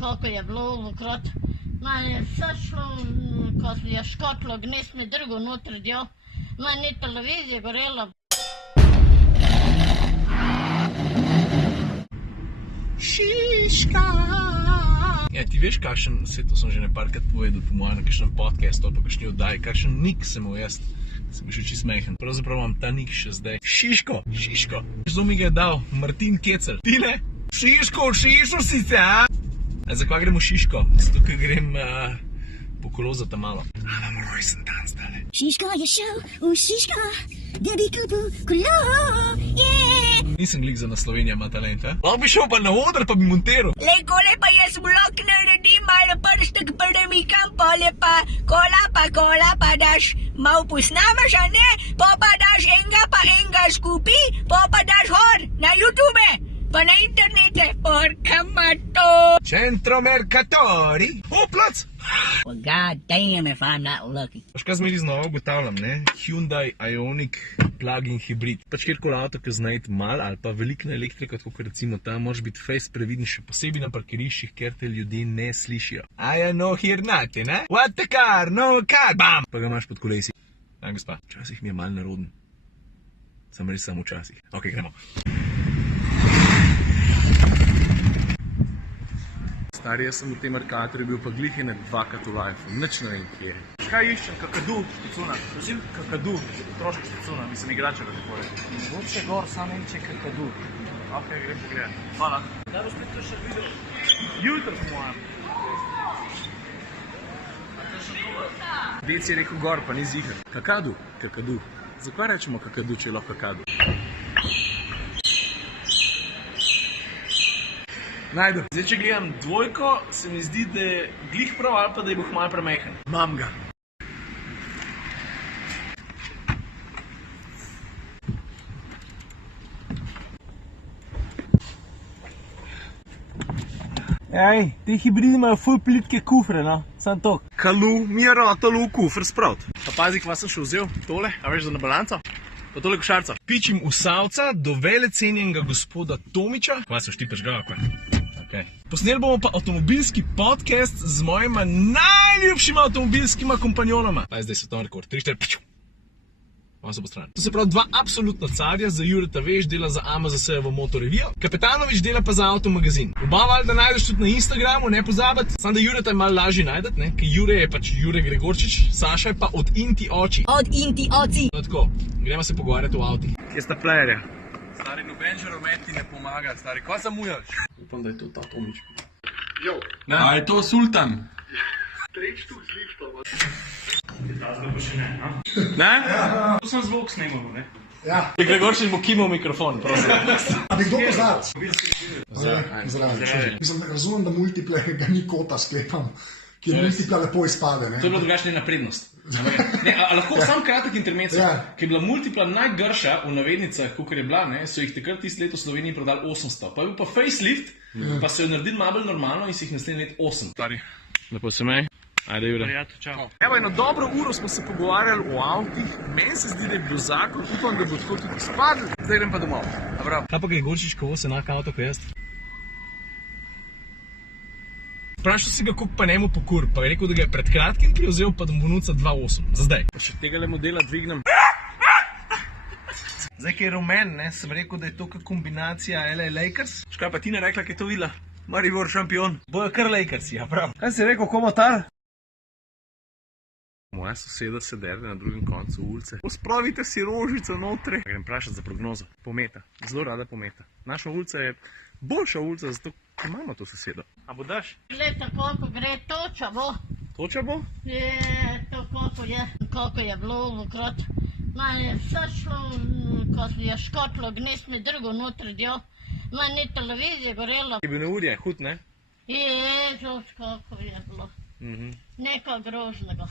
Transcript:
kako je bilo vkrat. Meni je vse šlo, ko je škotlo, gnez me drgo noter djo. Meni je televizija gorela. Šiška! Ja, ti veš, kakšen, vse to sem že neparkrat povedal po mojem, na kakšnem podcastu ali pa kakšni oddaji, kakšen nik sem imel jaz. Sem bil še čist mehen. Pravzaprav imam ta nik še zdaj. Šiško. Zdo mi ga je dal Martin Kecel. Ti ne? Šiško si se, a? Zakaj gremo Šiško? Zato, ker grem po kolo za tam malo. Imamo rojsten dan zdaj. Šiška je šel v Šiška, da bi kupil kolo, Nisem glik za na Slovenija ima talent, a? Lahko bi šel pa na oder, pa bi monteral. Lej, kole pa jaz vlog naredim, malo prstek premikam, pole pa kola pa daš, malo posnamaš, a ne? Pa daš enga skupaj, pa daš hor na YouTube, pa na internete, porca mato. Centro Mercatori. O, plac! Well, god damn if I'm not lucky. Pač kaj zmeri znova ugotavljam, ne? Hyundai Ioniq plug-in hibrid. Pač kjerkoli avto, ki zna iti mal ali pa veliko na elektriko, tako recimo tam, moraš biti fejs previden, še posebej na parkiriščih, ker te ljudje ne slišijo. I know here nothing, ne? What the car? No car! Bam! Pa ga imaš pod kolesi. Ja, gospa, včasih mi je mal naroden. Res samo včasih. Ok, gremo. Stari, jaz sem v tem Mercatorju bil pa glih ene dvakrat v life, nič ne vem kje. Kaj iščem? Kakadu, špicuna. Držim kakadu, troški špicuna, mislim igrača ga tako reči. Mogoče gor, samo en če kakadu. Ok, grem pogledat. Hvala. Da boš spet to še videl. Jutro po mojem. Dec je rekel gor, pa ni ziher. Kakadu. Zakaj rečemo kakadu, če je lahko kakadu? Najdu. Zdaj, če gledam dvojko, se mi zdi, da je glih prav ali pa da je bo malo premehen. Mam ga. Ej, te hibridi imajo ful plitke kufre, no, sam to. Kalu mi je ratalo v kufr spraviti. Pa pazi, kva sem še vzel tole, a veš za na balanco? Pa tole košarca. Pičim usavca do velecenjenega gospoda Tomiča. Kva se štipeš ga, akva? Okay. Posneli bomo pa avtomobilski podcast z mojima najljubšima avtomobilskima kompanjonoma. Pa je zdaj svetovni rekord. 3-4, piču. Malo se po strani. To se pravi dva absolutna carja, za Jureta Veš dela za AMZS-jevo motorevijo, Kapetanovič dela pa za Avtomagazin. Oba valjda najdeš tudi na Instagramu, ne pozabiti. Samo da Jureta je malo lažje najdeti, ne? Ker Jure je pač Jure Gregorčič, Saša je pa od Inti oči. Od Inti oci. No tako, gremo se pogovarjati o avtih. Kje sta playerja? Stari, noben žaromet ti ne pomaga, stari, kaj zamujaš? Upam, da je to ta Tomič. Jo, A je to Sultan? treč tu z liftoma. Tazga pa še ne, a? Ne? To sem zvok snemal, ne? Ja, Je Gregorčič bo kimal mikrofon, prosim. a bi kdo poznat? Zraven. Mislim, razumem, da multiple ga ni kota sklepam, kjer multipla lepo izpade, ne? To je bila drugačna njena prednost. Ne, a lahko sam kratek intermezzo, Ja. ki je bila multipla najgrša v navednicah, kakor je bila, ne, so jih takrat tisto leto v Sloveniji prodali 800. Pa je bil pa facelift, pa so jo naredili malo bolj normalno in so jih naslednje let 8. Stari, lepo se mej. Ajde, Jure. Prijatelj, čau. Evo, eno dobro uro smo se pogovarjali o avtih. Meni se zdi, da je bil zakon, upam, da bo tako tudi izpadl. Zdaj grem pa domov. Dobro. Kaj pa Gregorčič, ko se enak avto kot jaz? Vprašal si ga, koliko pa njemu pokur, pa je rekel, da ga je pred kratkim prevzel, pa da mu ponuca 2.8. Za zdaj. Pa če tega modela dvignem. Zdaj, ki je rumen, ne, sem rekel, da je to kak kombinacija LA Lakers. Škaj pa ti ne rekla, kaj je to videla? Maribor šampion. Bojo kar Lakersi, ja prav. Kaj si rekel, komotar? Moja soseda se dere na drugem koncu ulice. Pospravite si rožico notri. Grem vprašati za prognozo. Pometa. Zelo rada pometa. Naša ulica je boljša ulica, zato ker imamo to sosedo. A bo daš? Glej, tako ko gre toča, bo. Toča bo? Je, to koliko je bilo vkrat. Meni je vse šlo, ko je škotlo, gnez me drgo noter djo. Meni je televizija gorela. Je bil neurje, hud, ne? Jezus, kako je bilo. Nekaj grožnega.